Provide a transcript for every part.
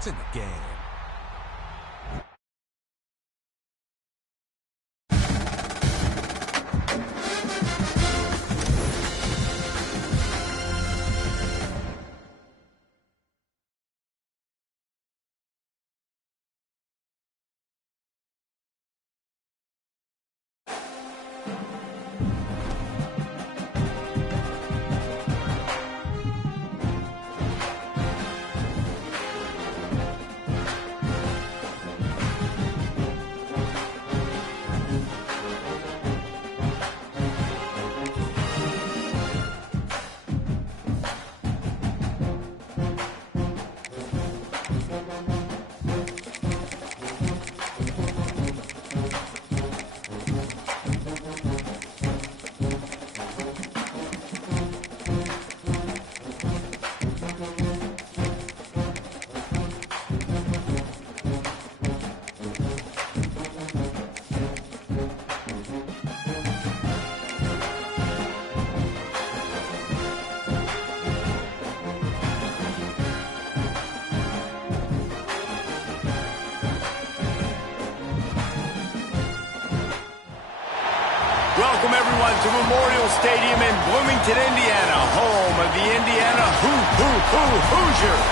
It's in the game. Welcome, everyone, to Memorial Stadium in Bloomington, Indiana, home of the Indiana Hoosiers.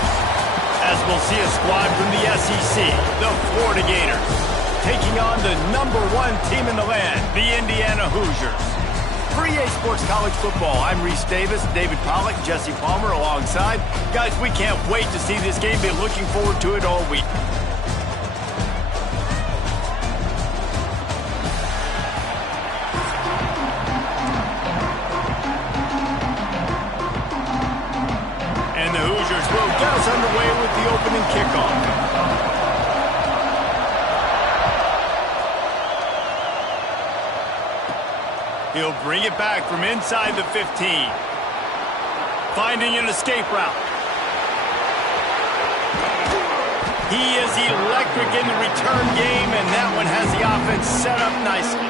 As we'll see a squad from the SEC, the Florida Gators, taking on the #1 team in the land, the Indiana Hoosiers. For EA Sports College Football, I'm Reese Davis, David Pollack, Jesse Palmer alongside. Guys, we can't wait to see this game. Been looking forward to it all week. Get us underway with the opening kickoff. He'll bring it back from inside the 15. Finding an escape route. He is electric in the return game, and that one has the offense set up nicely.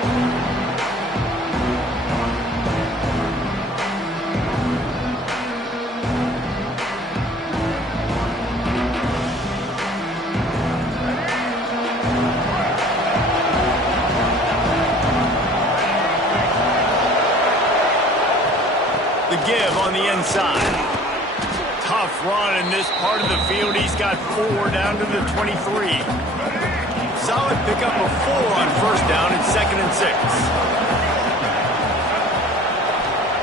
The give on the inside. Tough run in this part of the field. He's got 4 down to the 23. Solid pickup of 4 on first down and 2nd and 6.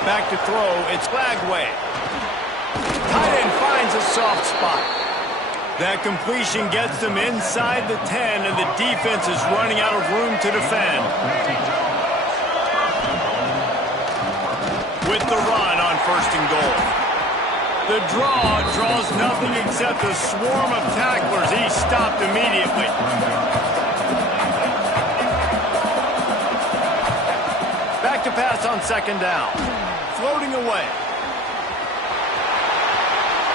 Back to throw. It's Lagway. Tight end finds a soft spot. That completion gets them inside the 10, and the defense is running out of room to defend. With the run on 1st and goal. The draw draws nothing except a swarm of tacklers. He's stopped immediately. Back to pass on 2nd down. Floating away.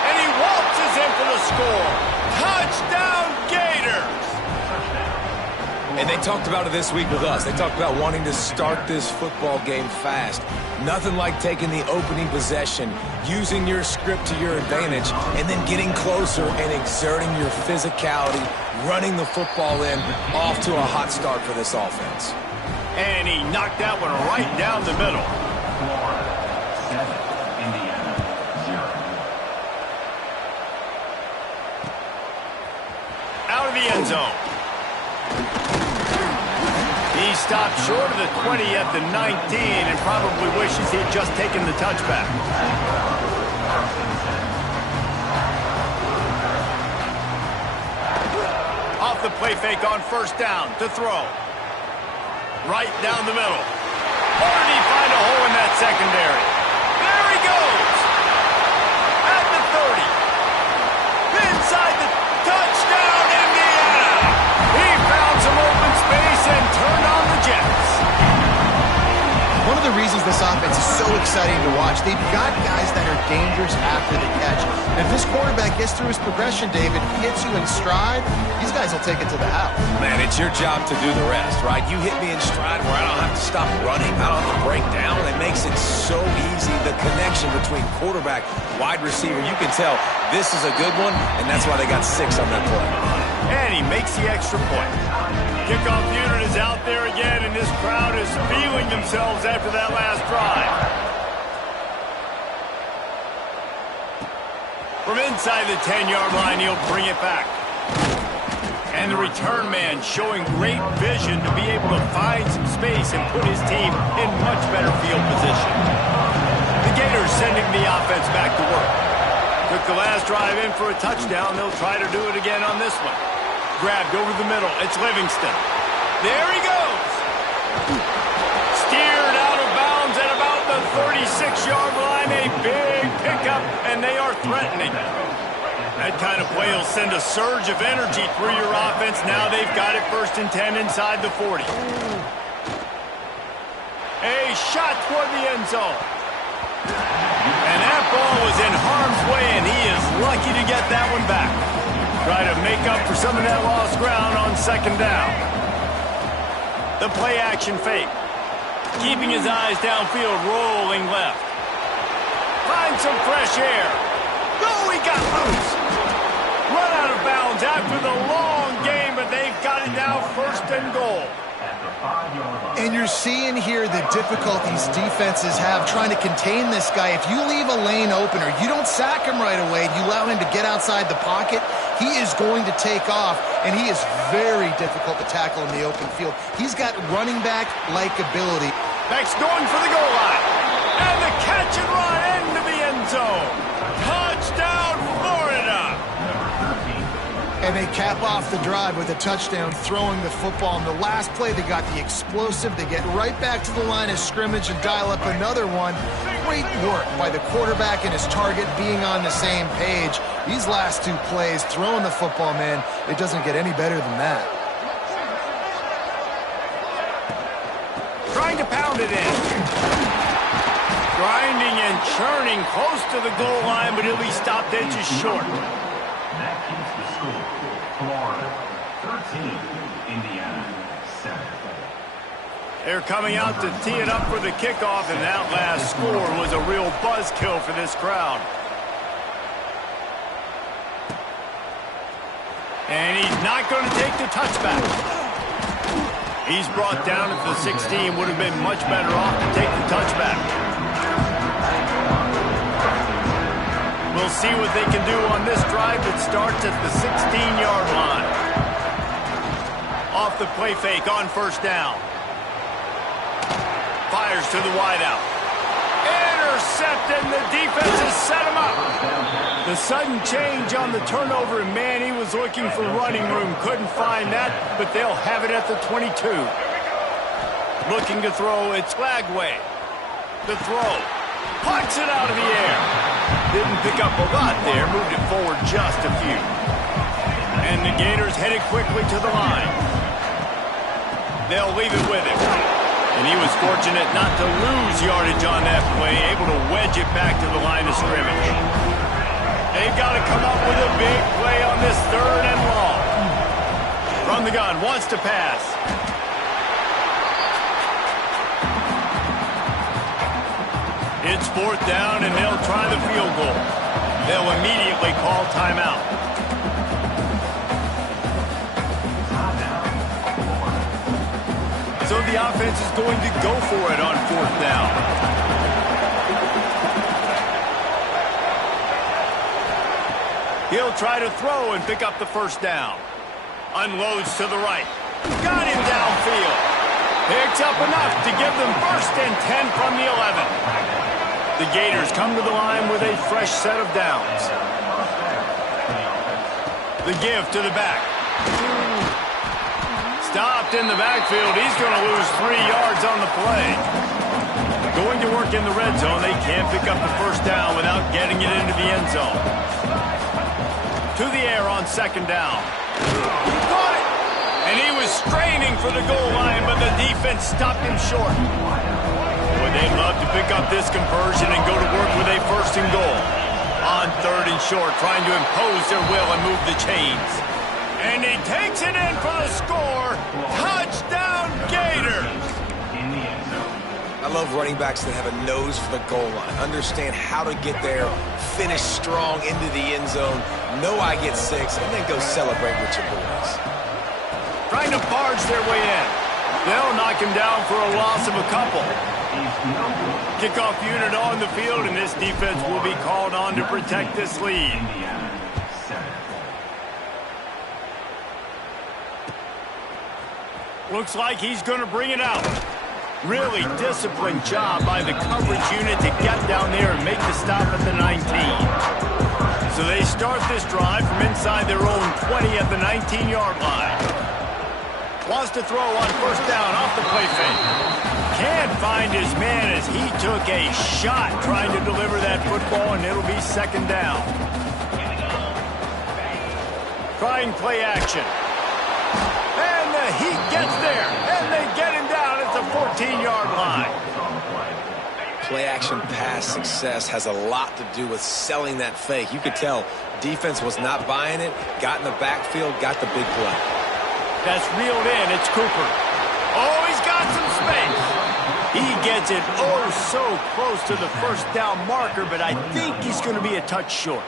And he waltzes in for the score. Touchdown, Gators! And they talked about it this week with us. They talked about wanting to start this football game fast. Nothing like taking the opening possession, using your script to your advantage, and then getting closer and exerting your physicality, running the football in, off to a hot start for this offense. And he knocked that one right down the middle. Florida 7, Indiana 0. Out of the end zone. He stopped short of the 20 at the 19 and probably wishes he'd just taken the touchback. Off the play fake on 1st down to throw. Right down the middle. Or did he find a hole in that secondary? There he goes! At the 30. Inside the touchdown, Indiana! He found some open space and turned on the Jets. One of the reasons this offense is so exciting to watch. They've got guys that are dangerous after the catch. And if this quarterback gets through his progression, David, hits you in stride, these guys will take it to the house. Man, it's your job to do the rest, right? You hit me in stride where I don't have to stop running. I don't have to break down. It makes it so easy. The connection between quarterback, wide receiver, you can tell this is a good one, and that's why they got 6 on that play. And he makes the extra point. Kickoff unit is out there again, and this crowd is feeling themselves after that last drive. From inside the 10-yard line, he'll bring it back. And the return man showing great vision to be able to find some space and put his team in much better field position. The Gators sending the offense back to work. Took the last drive in for a touchdown. They'll try to do it again on this one. Grabbed over the middle. It's Livingston. There he goes. Steered out of bounds at about the 36-yard line. A big pickup, and they are threatening. That kind of play will send a surge of energy through your offense. Now they've got it 1st and 10 inside the 40. A shot toward the end zone. And that ball was in harm's way, and he is lucky to get that one back. Try to make up for some of that lost ground on 2nd down. The play-action fake. Keeping his eyes downfield, rolling left. Find some fresh air. Oh, he got loose. Run out of bounds after the long game, but they've got it now 1st and goal. And you're seeing here the difficulties defenses have trying to contain this guy. If you leave a lane open or you don't sack him right away, you allow him to get outside the pocket, he is going to take off, and he is very difficult to tackle in the open field. He's got running back-like ability. Back's going for the goal line. And the catch and run into the end zone. Touchdown, Florida! And they cap off the drive with a touchdown, throwing the football. In the last play, they got the explosive. They get right back to the line of scrimmage and dial up another one. Great work by the quarterback and his target being on the same page. These last 2 plays, throwing the football, man, it doesn't get any better than that. Trying to pound it in. Grinding and churning close to the goal line, but he'll be stopped inches short. That keeps the score. Florida 13, Indiana 7. They're coming out to tee it up for the kickoff, and that last score was a real buzzkill for this crowd. And he's not going to take the touchback. He's brought down at the 16. Would have been much better off to take the touchback. We'll see what they can do on this drive that starts at the 16-yard line. Off the play fake on 1st down. Fires to the wideout. Intercepted, and the defense has set him up. The sudden change on the turnover, and man, he was looking for running room. Couldn't find that, but they'll have it at the 22. Looking to throw, it's Lagway. The throw. Punts it out of the air. Didn't pick up a lot there, moved it forward just a few. And the Gators headed quickly to the line. They'll leave it with him. And he was fortunate not to lose yardage on that play, able to wedge it back to the line of scrimmage. They've got to come up with a big play on this 3rd and long. From the gun, wants to pass. It's 4th down, and they'll try the field goal. They'll immediately call timeout. So the offense is going to go for it on 4th down. He'll try to throw and pick up the 1st down. Unloads to the right. Got him downfield. Picks up enough to give them 1st and 10 from the 11. The Gators come to the line with a fresh set of downs. The give to the back. Stopped in the backfield. He's going to lose 3 yards on the play. Going to work in the red zone. They can't pick up the 1st down without getting it into the end zone. To the air on 2nd down. Caught it! And he was straining for the goal line, but the defense stopped him short. Boy, they'd love to pick up this conversion and go to work with a first and goal. On third and short, trying to impose their will and move the chains. And he takes it in for the score. Touchdown, Gators! I love running backs that have a nose for the goal line. Understand how to get there, finish strong into the end zone, know I get 6, and then go celebrate with your boys. Trying to barge their way in. They'll knock him down for a loss of a couple. Kickoff unit on the field, and this defense will be called on to protect this lead. Looks like he's going to bring it out. Really disciplined job by the coverage unit to get down there and make the stop at the 19. So they start this drive from inside their own 20 at the 19-yard line. Wants to throw on first down off the play fake. Can't find his man as he took a shot trying to deliver that football, and it'll be second down. Trying play action. And the Heat gets there, and they get him down at the 14-yard line. Play action pass success has a lot to do with selling that fake. You could tell defense was not buying it, got in the backfield, got the big play. That's reeled in. It's Cooper. Oh, he's got some space. He gets it oh so close to the first down marker, but I think he's going to be a touch short.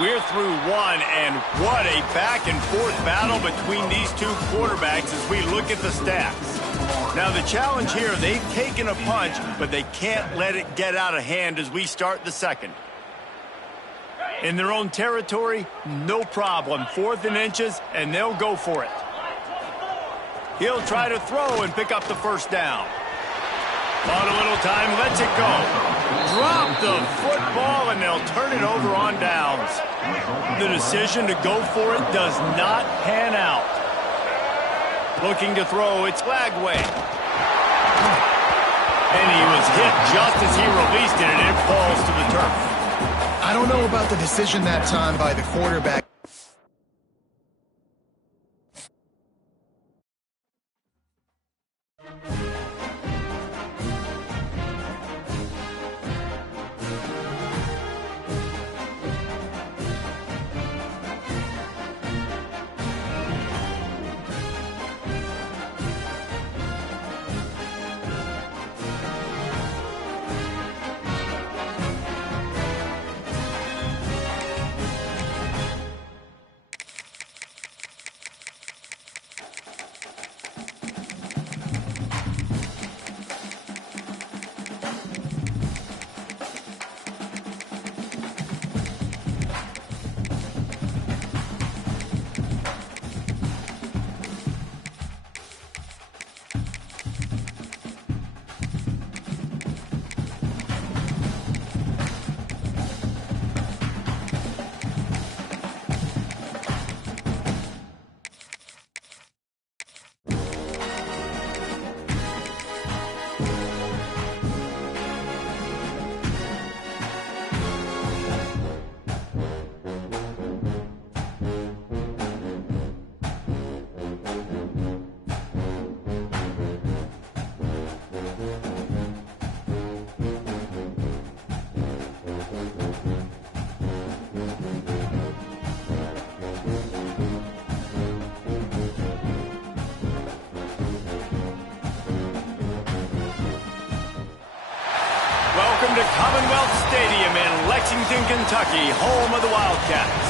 We're through one, and what a back-and-forth battle between these two quarterbacks as we look at the stats. Now, the challenge here, they've taken a punch, but they can't let it get out of hand as we start the second. In their own territory, no problem. 4th and inches, and they'll go for it. He'll try to throw and pick up the first down. On a little time, lets it go. Drop the football, and they'll turn it over on downs. The decision to go for it does not pan out. Looking to throw, it's Lagway. And he was hit just as he released it, and it falls to the turf. I don't know about the decision that time by the quarterback. Welcome to Commonwealth Stadium in Lexington, Kentucky, home of the Wildcats.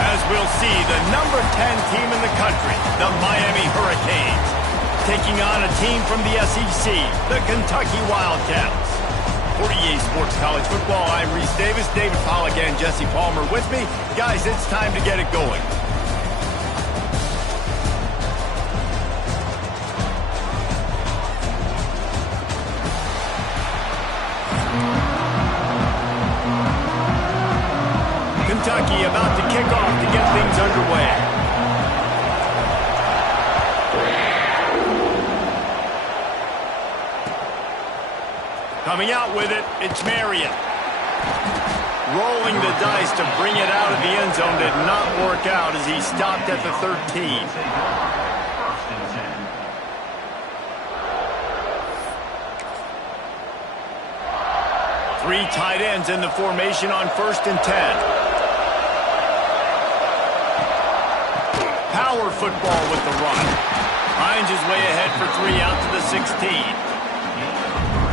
As we'll see, the number 10 team in the country, the Miami Hurricanes, taking on a team from the SEC, the Kentucky Wildcats. For EA Sports College Football, I'm Reese Davis, David Pollack, and Jesse Palmer with me. Guys, it's time to get it going. Kentucky about to kick off to get things underway. Coming out with it, it's Marion. Rolling the dice to bring it out of the end zone did not work out as he stopped at the 13. First and 10. Three tight ends in the formation on 1st and 10. Power football with the run. Hines is way ahead for 3 out to the 16.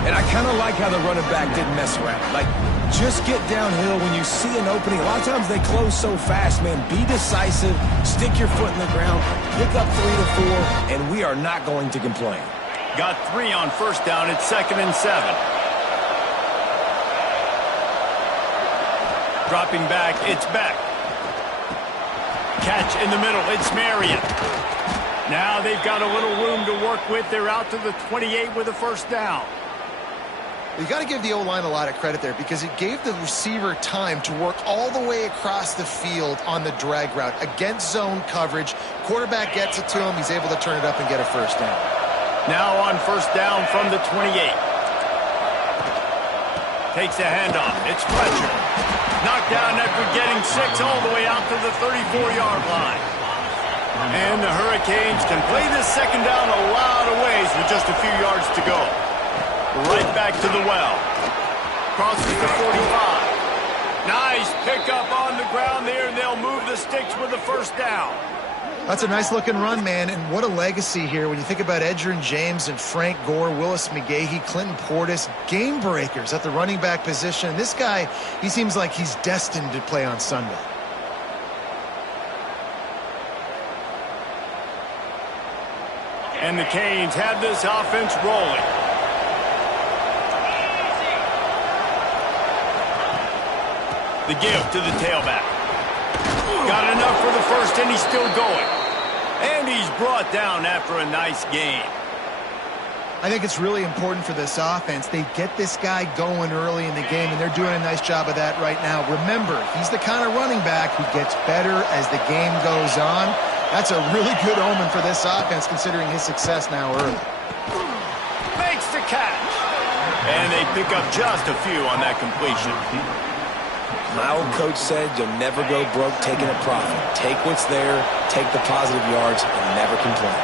And I kind of like how the running back didn't mess around. Like, just get downhill when you see an opening. A lot of times they close so fast, man. Be decisive, stick your foot in the ground, pick up 3 to 4, and we are not going to complain. Got 3 on 1st down. It's 2nd and 7. Dropping back, it's Beck. Catch in the middle, it's Marion. Now they've got a little room to work with. They're out to the 28 with a 1st down. You got to give the O-line a lot of credit there because it gave the receiver time to work all the way across the field on the drag route against zone coverage. Quarterback gets it to him. He's able to turn it up and get a 1st down. Now on 1st down from the 28. Takes a handoff. It's Fletcher. Knocked down after getting 6 all the way out to the 34-yard line. And the Hurricanes can play this 2nd down a lot of ways with just a few yards to go. Right back to the well. Crosses the 45. Nice pickup on the ground there, and they'll move the sticks with the 1st down. That's a nice-looking run, man, and what a legacy here when you think about Edgerrin James and Frank Gore, Willis McGahee, Clinton Portis, game breakers at the running back position. This guy, he seems like he's destined to play on Sunday. And the Canes have this offense rolling. The give to the tailback. Got enough for the 1st, and he's still going. And he's brought down after a nice gain. I think it's really important for this offense. They get this guy going early in the game, and they're doing a nice job of that right now. Remember, he's the kind of running back who gets better as the game goes on. That's a really good omen for this offense, considering his success now early. Makes the catch. And they pick up just a few on that completion. My old coach said you'll never go broke taking a profit. Take what's there, take the positive yards, and never complain.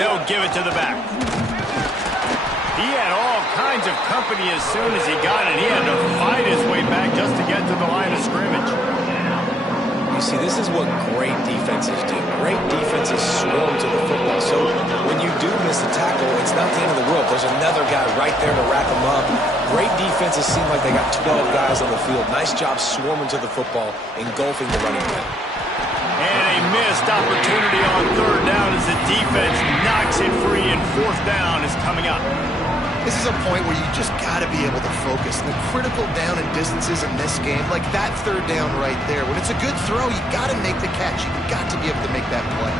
They'll give it to the back. He had all kinds of company as soon as he got it. He had to fight his way back just to get to the line of scrimmage. You see, this is what great defenses do. Great defenses swarm to the football. So when you do miss a tackle, it's not the end of the world. There's another guy right there to wrap him up. Great defenses seem like they got 12 guys on the field. Nice job swarming to the football, engulfing the running back. And a missed opportunity on 3rd down as the defense knocks it free, and 4th down is coming up. This is a point where you just got to be able to focus. The critical down and distances in this game, like that 3rd down right there. When it's a good throw, you got to make the catch. You got to be able to make that play.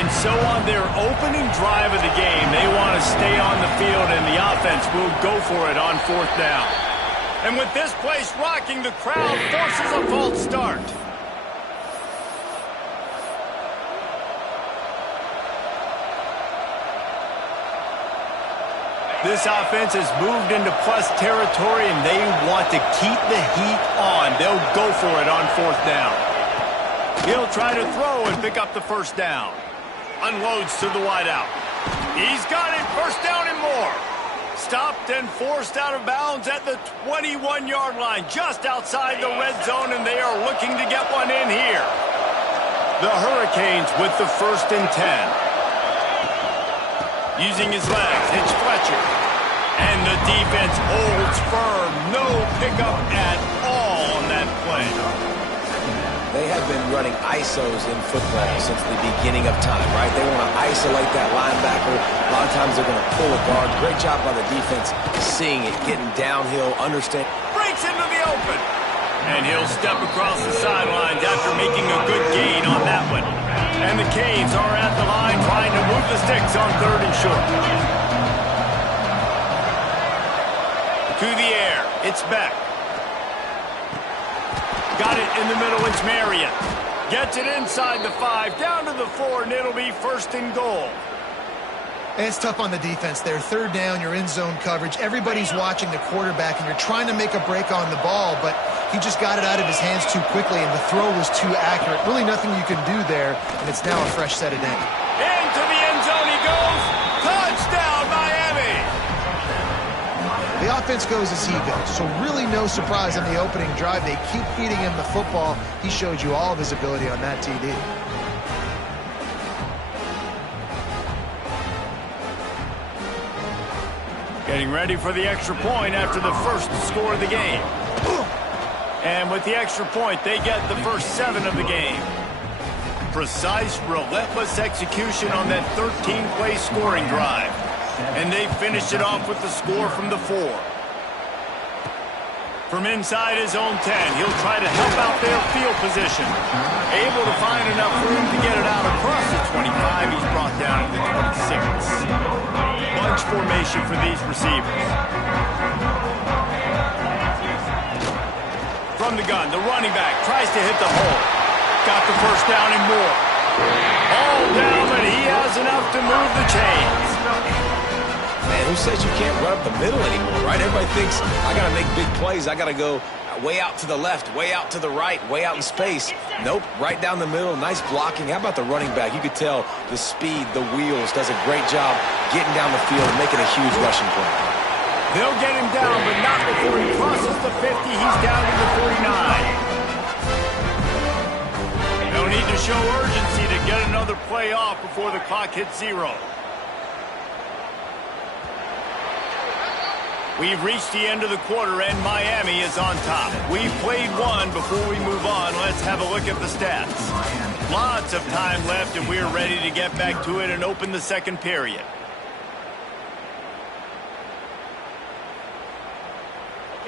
And so on their opening drive of the game, they want to stay on the field, and the offense will go for it on 4th down. And with this place rocking, the crowd forces a false start. This offense has moved into plus territory, and they want to keep the heat on. They'll go for it on 4th down. He'll try to throw and pick up the 1st down. Unloads to the wideout. He's got it, 1st down and more. Stopped and forced out of bounds at the 21-yard line, just outside the red zone, and they are looking to get one in here. The Hurricanes with the 1st and 10. Using his legs, it's Fletcher. And the defense holds firm. No pickup at all on that play. They have been running ISOs in football since the beginning of time, right? They want to isolate that linebacker. A lot of times they're going to pull a guard. Great job by the defense seeing it, getting downhill, understand. Breaks into the open. And he'll step across the sidelines after making a good gain on that one. And the Canes are at the line trying to move the sticks on 3rd and short. To the air, it's Beck. got it in the middle. It's Marion. Gets it inside the 5, down to the 4, and it'll be 1st and goal. And it's tough on the defense there. 3rd down, you're in zone coverage. Everybody's watching the quarterback, and you're trying to make a break on the ball, but he just got it out of his hands too quickly, and the throw was too accurate. Really nothing you can do there, and it's now a fresh set of down. Into the end zone he goes. Touchdown, Miami. The offense goes as he goes, so really no surprise on the opening drive. They keep feeding him the football. He showed you all of his ability on that TD. Getting ready for the extra point after the first score of the game. And with the extra point, they get the first 7 of the game. Precise, relentless execution on that 13-play scoring drive. And they finished it off with the score from the 4. From inside his own 10, he'll try to help out their field position. Able to find enough room to get it out across the 25. He's brought down to the 26. Bunch formation for these receivers. From the gun, the running back tries to hit the hole. Got the first down and more. All down, but he has enough to move the chains. Man, who says you can't run up the middle anymore, right? Everybody thinks, I got to make big plays. I got to go way out to the left, way out to the right, way out in space. Nope, right down the middle. Nice blocking. How about the running back? You could tell the speed, the wheels, does a great job getting down the field and making a huge rushing play. They'll get him down, but not before he crosses the 50. He's down to the 49. They'll need to show urgency to get another play off before the clock hits 0. We've reached the end of the quarter, and Miami is on top. We've played one. Before we move on, let's have a look at the stats. Lots of time left, and we're ready to get back to it and open the second period.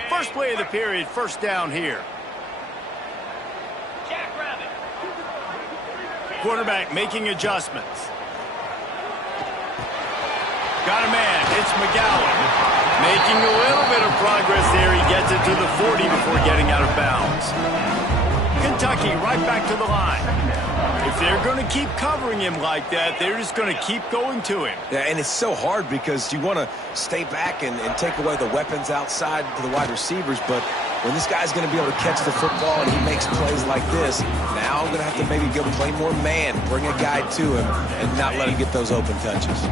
First play of the period, first down here. Quarterback making adjustments. Got a man, it's McGowan. Making a little bit of progress there. He gets it to the 40 before getting out of bounds. Kentucky right back to the line. If they're going to keep covering him like that, they're just going to keep going to him. Yeah, and it's so hard because you want to stay back and take away the weapons outside to the wide receivers, but when this guy's going to be able to catch the football and he makes plays like this, now I'm going to have to maybe go play more man, bring a guy to him, and not let him get those open touches.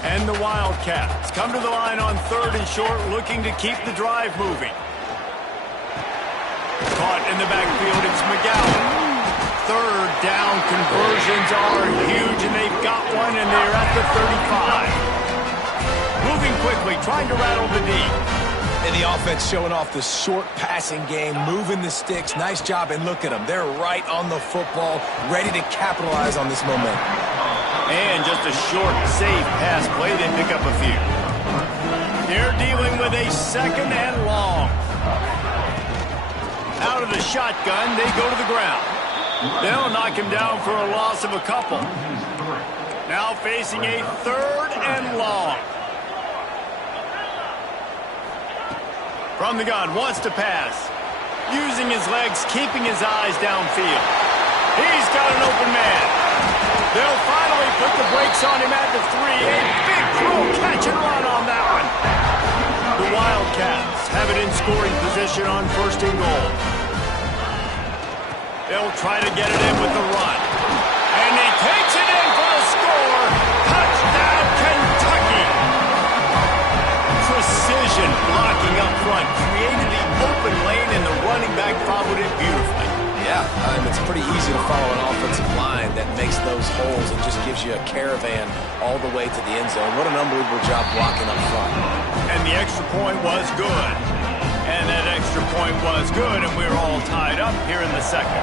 And the Wildcats come to the line on 3rd and short, looking to keep the drive moving. Caught in the backfield, it's McGowan. 3rd down conversions are huge, and they've got one, and they're at the 35. Moving quickly, trying to rattle the D. And the offense showing off the short passing game, moving the sticks. Nice job, and look at them. They're right on the football, ready to capitalize on this momentum. And just a short, safe pass play. They pick up a few. They're dealing with a 2nd and long. Out of the shotgun, they go to the ground. They'll knock him down for a loss of a couple. Now facing a 3rd and long. From the gun, wants to pass. Using his legs, keeping his eyes downfield. He's got an open man. They'll finally put the brakes on him at the 3. A big throw, catch and run on that one. The Wildcats have it in scoring position on 1st and goal. They'll try to get it in with the run. And he takes it in for the score. Touchdown, Kentucky. Precision blocking up front. Created the open lane, and the running back followed it beautifully. Yeah, it's pretty easy to follow an offensive line that makes those holes and just gives you a caravan all the way to the end zone. What an unbelievable job blocking up front. And the extra point was good. And that extra point was good, and we're all tied up here in the second.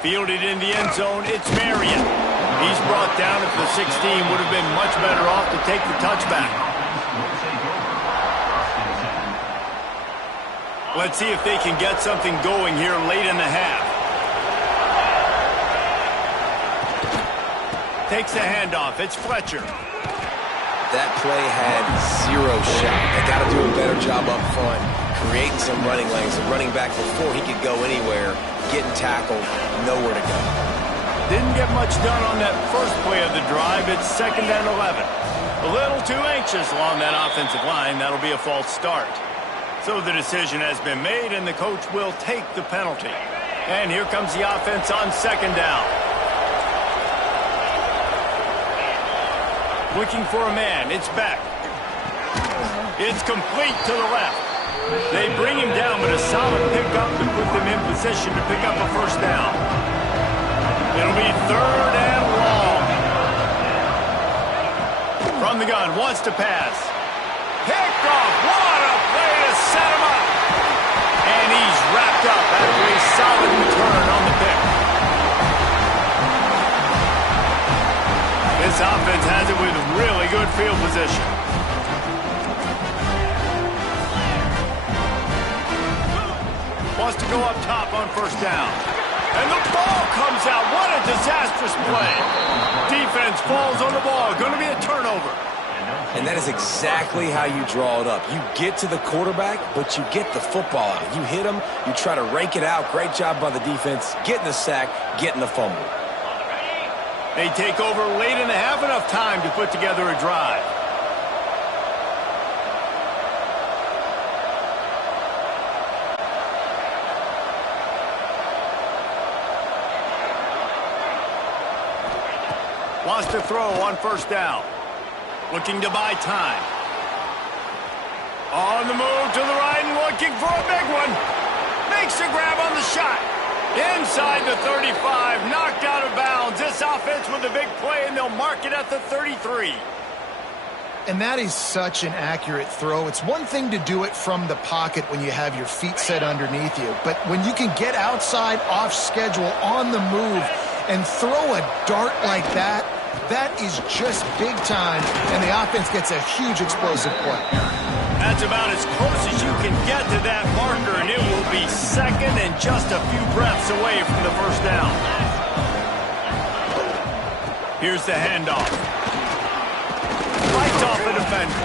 Fielded in the end zone, it's Marion. He's brought down at the 16. Would have been much better off to take the touchback. Let's see if they can get something going here late in the half. Takes the handoff. It's Fletcher. That play had zero shot. They got to do a better job up front, creating some running lanes. The running back, before he could go anywhere, getting tackled, nowhere to go. Didn't get much done on that first play of the drive. It's 2nd and 11. A little too anxious along that offensive line. That'll be a false start. So the decision has been made, and the coach will take the penalty. And here comes the offense on 2nd down. Looking for a man. It's back. It's complete to the left. They bring him down, but a solid pickup to put them in position to pick up a first down. It'll be 3rd and long. From the gun, wants to pass. Picked off. What a play to set him up. And he's wrapped up after a solid return on the pick. This offense has it with really good field position. Wants to go up top on 1st down. And the ball comes out. What a disastrous play. Defense falls on the ball. Going to be a turnover. And that is exactly how you draw it up. You get to the quarterback, but you get the football out. You hit him, you try to rake it out. Great job by the defense, getting the sack, getting the fumble. They take over late in the half, enough time to put together a drive. Wants to throw on 1st down. Looking to buy time. On the move to the right and looking for a big one. Makes a grab on the shot. Inside the 35, knocked out of bounds. This offense with a big play, and they'll mark it at the 33. And that is such an accurate throw. It's one thing to do it from the pocket when you have your feet set underneath you, but when you can get outside, off schedule, on the move, and throw a dart like that, that is just big time, and the offense gets a huge explosive play. That's about as close as you can get to that marker, and it will be 2nd and just a few breaths away from the 1st down. Here's the handoff. Lights off the defender.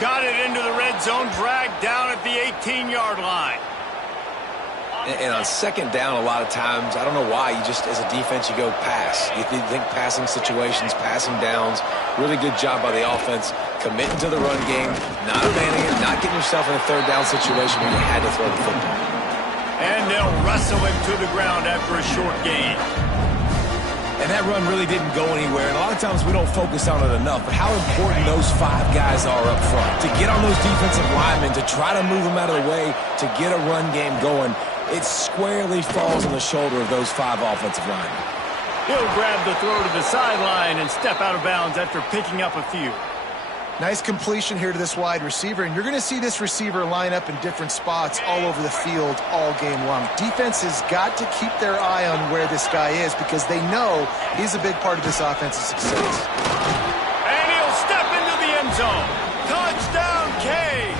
Got it into the red zone, dragged down at the 18-yard line. And on 2nd down, a lot of times, I don't know why, you just, as a defense, you go pass. You think passing situations, passing downs. Really good job by the offense, committing to the run game, not abandoning it, not getting yourself in a 3rd down situation where you had to throw the football. And they'll wrestle him to the ground after a short gain. And that run really didn't go anywhere. And a lot of times we don't focus on it enough, but how important those 5 guys are up front. To get on those defensive linemen, to try to move them out of the way, to get a run game going, it squarely falls on the shoulder of those 5 offensive linemen. He'll grab the throw to the sideline and step out of bounds after picking up a few. Nice completion here to this wide receiver, and you're going to see this receiver line up in different spots all over the field all game long. Defense has got to keep their eye on where this guy is because they know he's a big part of this offense's success. And he'll step into the end zone. Touchdown, Canes!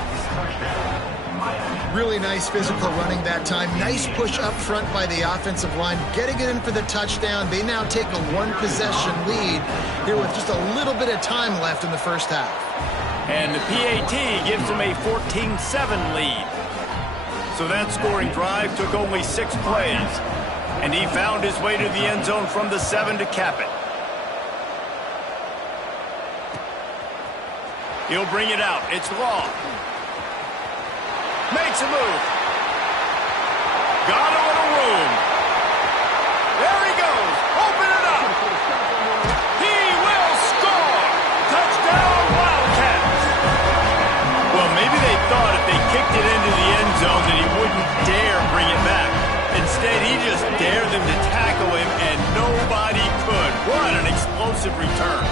Really nice physical running that time. Nice push up front by the offensive line. Getting it in for the touchdown. They now take a 1-possession lead here with just a little bit of time left in the first half. And the PAT gives them a 14-7 lead. So that scoring drive took only 6 plays. And he found his way to the end zone from the 7 to cap it. He'll bring it out. It's long. Makes a move. Got a little room. There he goes. Open it up. He will score. Touchdown, Wildcats. Well, maybe they thought if they kicked it into the end zone that he wouldn't dare bring it back. Instead, he just dared them to tackle him, and nobody could. What an explosive return.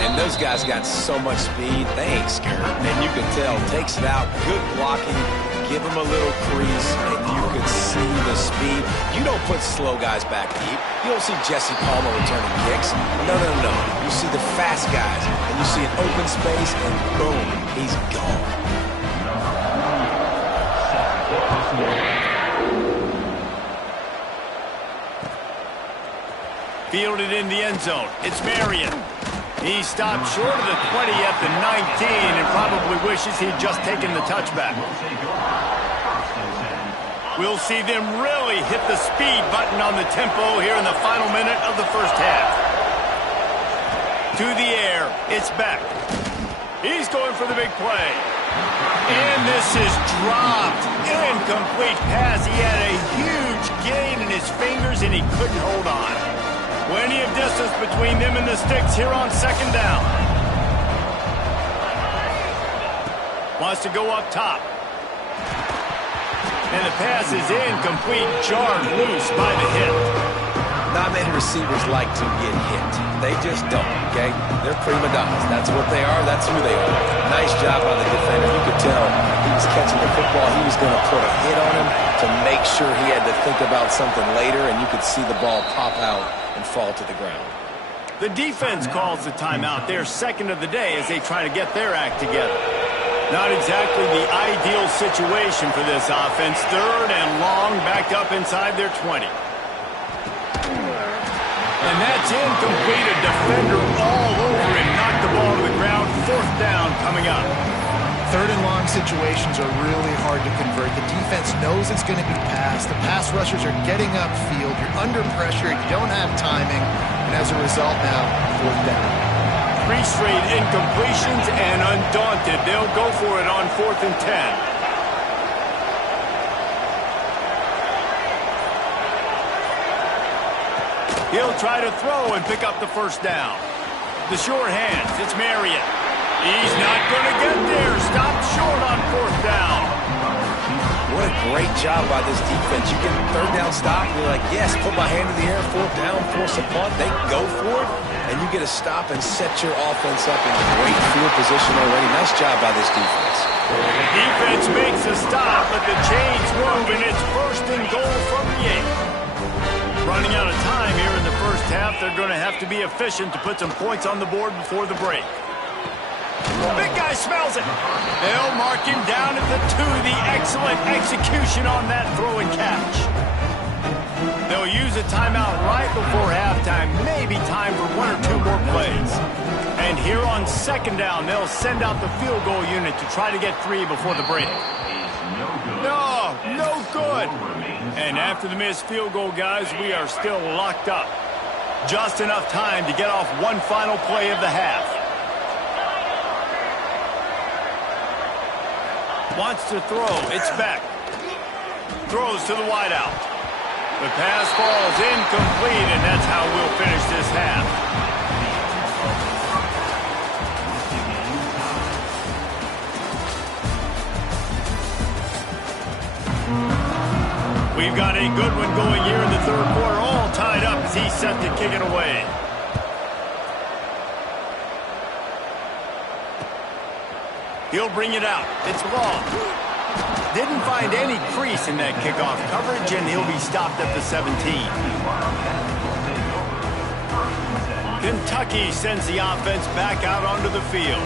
And those guys got so much speed, they ain't scared. And you can tell, takes it out, good blocking, give him a little crease, and you could see the speed. You don't put slow guys back deep. You don't see Jesse Palmer returning kicks. No. You see the fast guys, and you see an open space, and boom, he's gone. Fielded in the end zone. It's Marion. He stopped short of the 20 at the 19 and probably wishes he'd just taken the touchback. We'll see them really hit the speed button on the tempo here in the final minute of the first half. To the air, it's Beck. He's going for the big play. And this is dropped. Incomplete pass. He had a huge gain in his fingers and he couldn't hold on. Plenty of distance between them and the sticks here on second down. Wants to go up top. And the pass is incomplete, jarred loose by the hit. Not many receivers like to get hit. They just don't, okay? They're prima donnas. That's what they are. That's who they are. Nice job by the defender. You could tell he was catching the football. He was going to put a hit on him to make sure he had to think about something later, and you could see the ball pop out and fall to the ground. The defense calls the timeout. They're second of the day as they try to get their act together. Not exactly the ideal situation for this offense. Third and long, backed up inside their 20. And that's incomplete. A defender all over him. Knocked the ball to the ground. Fourth down coming up. Third and long situations are really hard to convert. The defense knows it's going to be passed. The pass rushers are getting upfield. You're under pressure. You don't have timing. And as a result now, fourth down. 3 straight incompletions, and undaunted, they'll go for it on 4th and 10. He'll try to throw and pick up the first down. The short hands, it's Marriott. He's not going to get there. Stopped short on 4th down. What a great job by this defense. You get a third down stop, and you're like, yes, put my hand in the air, 4th down, force a punt. They go for it, and you get a stop and set your offense up in great field position already. Nice job by this defense. Defense makes a stop, but the chains move, and it's 1st and goal from the 8. Running out of time here in the first half, they're going to have to be efficient to put some points on the board before the break. Big guy smells it. They'll mark him down at the 2. The excellent execution on that throw and catch. They'll use a timeout right before halftime. Maybe time for 1 or 2 more plays. And here on second down, they'll send out the field goal unit to try to get 3 before the break. No good. And after the missed field goal, guys, we are still locked up. Just enough time to get off one final play of the half. Wants to throw. It's back. Throws to the wideout. The pass falls incomplete, and that's how we'll finish this half. We've got a good one going here in the third quarter, all tied up as he's set to kick it away. He'll bring it out. It's long. Didn't find any crease in that kickoff coverage, and he'll be stopped at the 17. Kentucky sends the offense back out onto the field.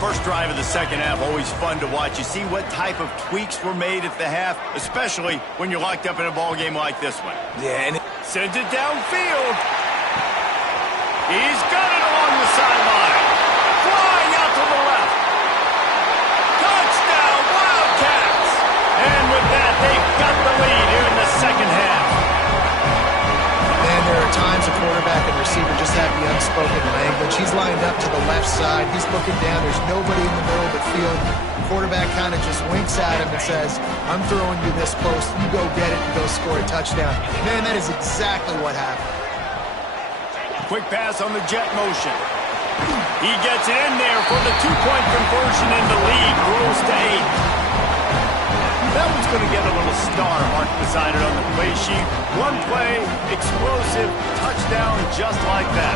First drive of the second half, always fun to watch. You see what type of tweaks were made at the half, especially when you're locked up in a ball game like this one. Yeah, and sends it downfield. He's got it along the sideline. Flying out to the left. Touchdown, Wildcats! And with that, they've got the lead here in the second half. And there are times a quarterback and receiver just have the unspoken language. He's lined up to the left side. He's looking down. There's nobody in the middle of the field. Quarterback kind of just winks at him and says, I'm throwing you this post. You go get it and go score a touchdown. Man, that is exactly what happened. Quick pass on the jet motion. He gets it in there for the 2-point conversion, and the lead grows to 8. That one's going to get a little star marked beside it on the play sheet. One play, explosive, touchdown just like that.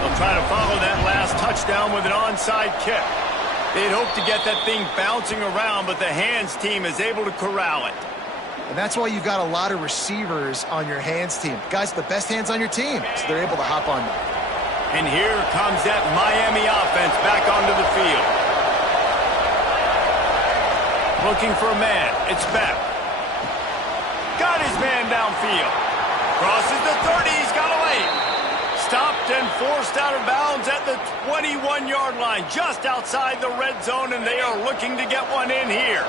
They'll try to follow that last touchdown with an onside kick. They'd hope to get that thing bouncing around, but the hands team is able to corral it. And that's why you've got a lot of receivers on your hands team. Guys with the best hands on your team, so they're able to hop on them. And here comes that Miami offense back onto the field. Looking for a man. It's back. Got his man downfield. Crosses the 30. He's got a lane. stopped and forced out of bounds at the 21-yard line, just outside the red zone, and they are looking to get one in here.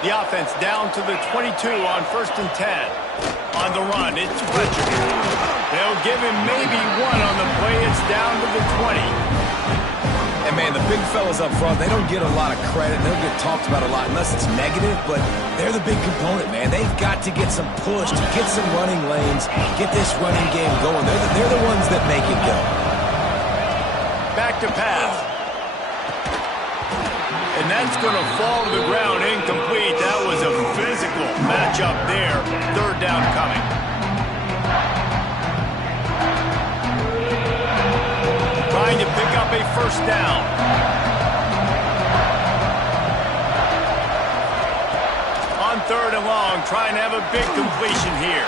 The offense down to the 22 on 1st and 10. On the run, it's Fletcher. They'll give him maybe one on the play. It's down to the 20. And, man, the big fellas up front, they don't get a lot of credit. They don't get talked about a lot unless it's negative, but they're the big component, man. They've got to get some push, to get some running lanes, get this running game going. They're the ones that make it go. Back to pass. And that's going to fall to the ground incomplete. That was a physical matchup there. 3rd down coming. Trying to pick up a 1st down. On 3rd and long, trying to have a big completion here.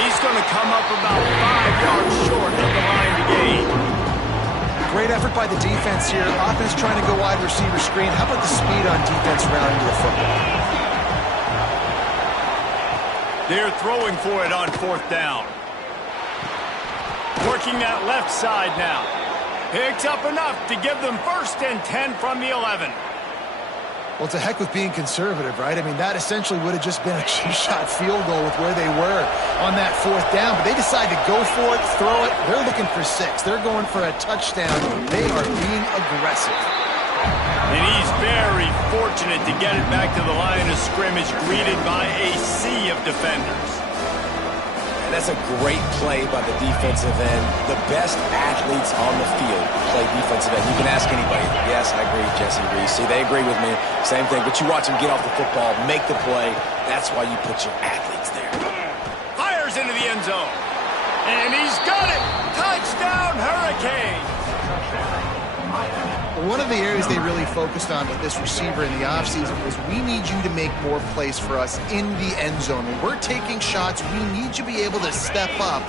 He's going to come up about 5 yards short of the line to gain. Great effort by the defense here. Offense trying to go wide receiver screen. How about the speed on defense rounding to the football? They're throwing for it on 4th down. Working that left side now. Picks up enough to give them 1st and 10 from the 11. Well, it's a heck with being conservative, right? I mean, that essentially would have just been a two-shot field goal with where they were on that 4th down. But they decide to go for it, throw it. They're looking for 6. They're going for a touchdown. They are being aggressive. And he's very fortunate to get it back to the line of scrimmage, greeted by a sea of defenders. And that's a great play by the defensive end. The best athletes on the field play defensive end. You can ask anybody. Yes, I agree, Jesse Reese. See, they agree with me. Same thing. But you watch them get off the football, make the play. That's why you put your athletes there. Fires into the end zone. And he's got it. Touchdown, Hurricanes. One of the areas they really focused on with this receiver in the offseason was we need you to make more plays for us in the end zone. When we're taking shots, we need you to be able to step up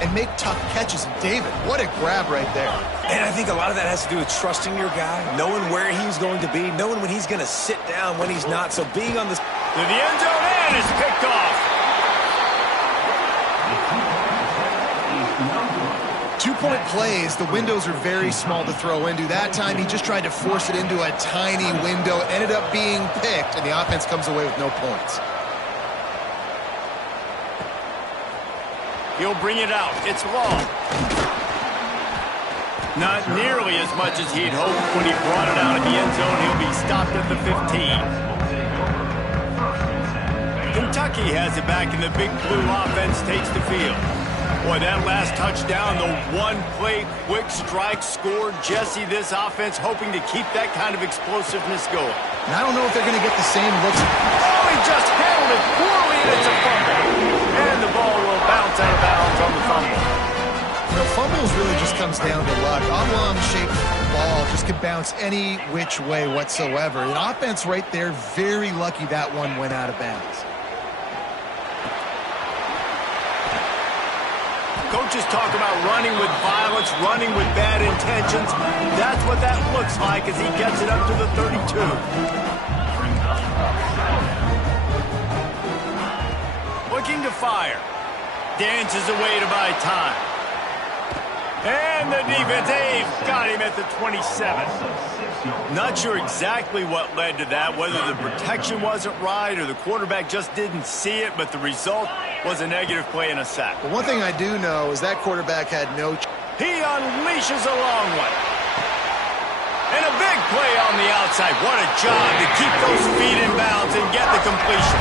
and make tough catches. And David, what a grab right there. And I think a lot of that has to do with trusting your guy, knowing where he's going to be, knowing when he's going to sit down, when he's not. So being on this... To the end zone and is picked off. 2-point plays, the windows are very small to throw into. That time, he just tried to force it into a tiny window, ended up being picked, and the offense comes away with no points. He'll bring it out. It's long. Not nearly as much as he'd hoped when he brought it out of the end zone. He'll be stopped at the 15. Kentucky has it back, and the Big Blue offense takes the field. Boy, that last touchdown, the one-play quick strike scored. Jesse, this offense hoping to keep that kind of explosiveness going. And I don't know if they're going to get the same looks. Oh, he just handled it poorly, and it's a fumble. And the ball will bounce out of bounds on the fumble. You know, fumbles really just comes down to luck. Oblong-shaped ball just could bounce any which way whatsoever. An offense right there, very lucky that one went out of bounds. Coaches talk about running with violence, running with bad intentions. That's what that looks like as he gets it up to the 32. Looking to fire. Dances away to buy time. And the defense, they've got him at the 27. Not sure exactly what led to that, whether the protection wasn't right or the quarterback just didn't see it, but the result was a negative play and a sack. But one thing I do know is that quarterback had no... He unleashes a long one. And a big play on the outside. What a job to keep those feet in bounds and get the completion.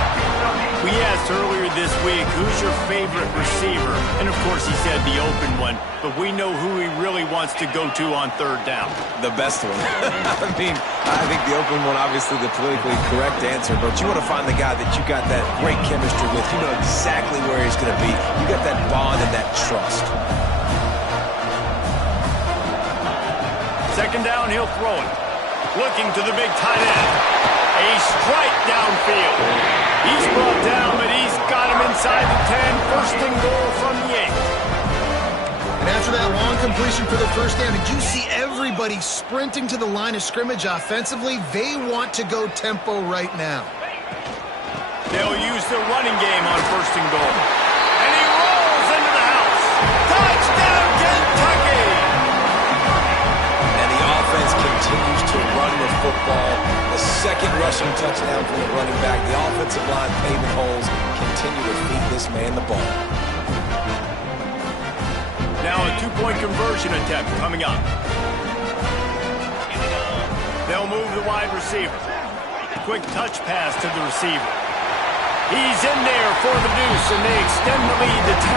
We asked earlier this week, who's your favorite receiver? And of course he said the open one, but we know who he really wants to go to on 3rd down. The best one. I mean, I think the open one, obviously the politically correct answer, but you want to find the guy that you got that great chemistry with. You know exactly where he's going to be. You got that bond and that trust. 2nd down, he'll throw it. Looking to the big tight end. A strike downfield. He's brought down, but he's got him inside the 10. 1st and goal from the 8. And after that long completion for the 1st down, did you see everybody sprinting to the line of scrimmage offensively? They want to go tempo right now. They'll use the running game on 1st and goal. And he rolls into the house. Touchdown, rushing touchdown from the running back. The offensive line paving holes. Continue to feed this man the ball. Now a two-point conversion attempt coming up. They'll move the wide receiver. Quick touch pass to the receiver. He's in there for the deuce, and they extend the lead to 10.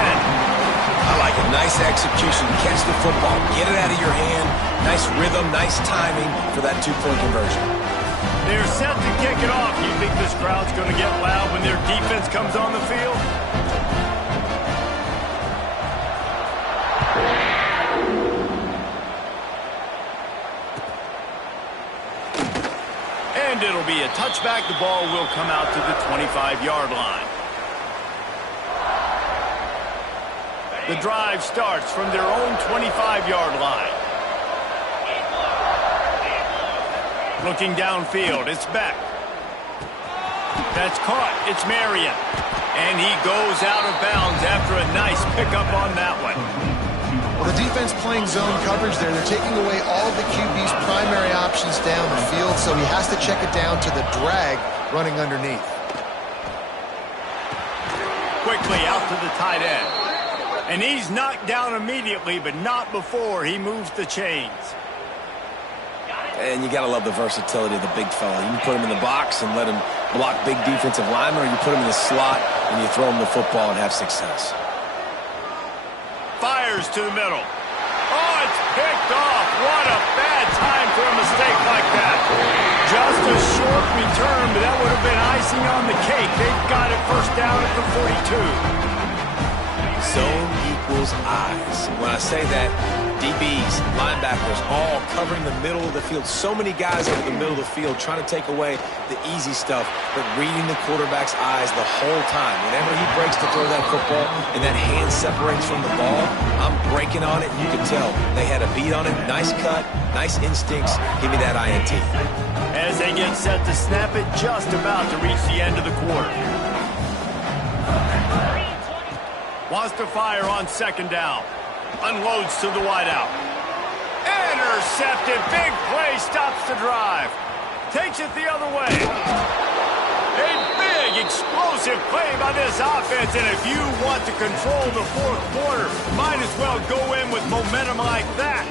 I like it. Nice execution. Catch the football. Get it out of your hand. Nice rhythm, nice timing for that two-point conversion. They're set to kick it off. You think this crowd's going to get loud when their defense comes on the field? And it'll be a touchback. The ball will come out to the 25-yard line. The drive starts from their own 25-yard line. Looking downfield, it's Beck. That's caught. It's Marion. And he goes out of bounds after a nice pickup on that one. Well, the defense playing zone coverage there. They're taking away all of the QB's primary options down the field, so he has to check it down to the drag running underneath. Quickly out to the tight end. And he's knocked down immediately, but not before he moves the chains. And you got to love the versatility of the big fella. You can put him in the box and let him block big defensive linemen, or you put him in the slot and you throw him the football and have success. Fires to the middle. Oh, it's picked off. What a bad time for a mistake like that. Just a short return, but that would have been icing on the cake. They've got it first down at the 42. Zone equals eyes. When I say that, DBs, linebackers, all covering the middle of the field. So many guys over the middle of the field trying to take away the easy stuff, but reading the quarterback's eyes the whole time. Whenever he breaks to throw that football and that hand separates from the ball, I'm breaking on it. You can tell they had a beat on it. Nice cut, nice instincts. Give me that INT. As they get set to snap it, just about to reach the end of the quarter. Wants to fire on second down. Unloads to the wideout. Intercepted. Big play. Stops the drive. Takes it the other way. A big, explosive play by this offense. And if you want to control the fourth quarter, might as well go in with momentum like that.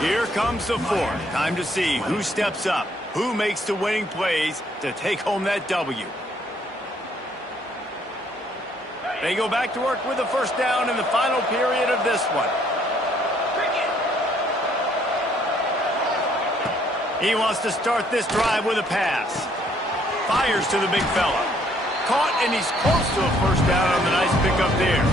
Here comes the fourth. Time to see who steps up, who makes the winning plays to take home that W. They go back to work with the first down in the final period of this one. He wants to start this drive with a pass. Fires to the big fella. Caught, and he's close to a first down on the nice pickup there.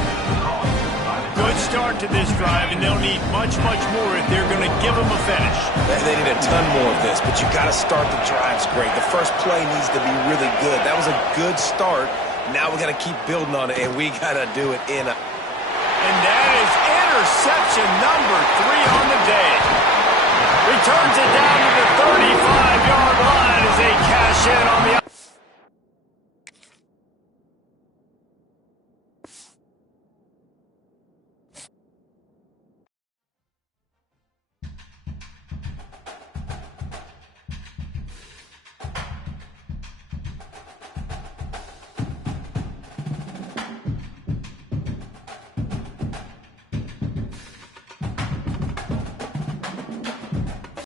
Good start to this drive, and they'll need much, much more if they're going to give them a finish. They need a ton more of this, but you got to start the drives great. The first play needs to be really good. That was a good start. Now we got to keep building on it, and we got to do it in a... And that is interception number 3 on the day. Returns it down to the 35.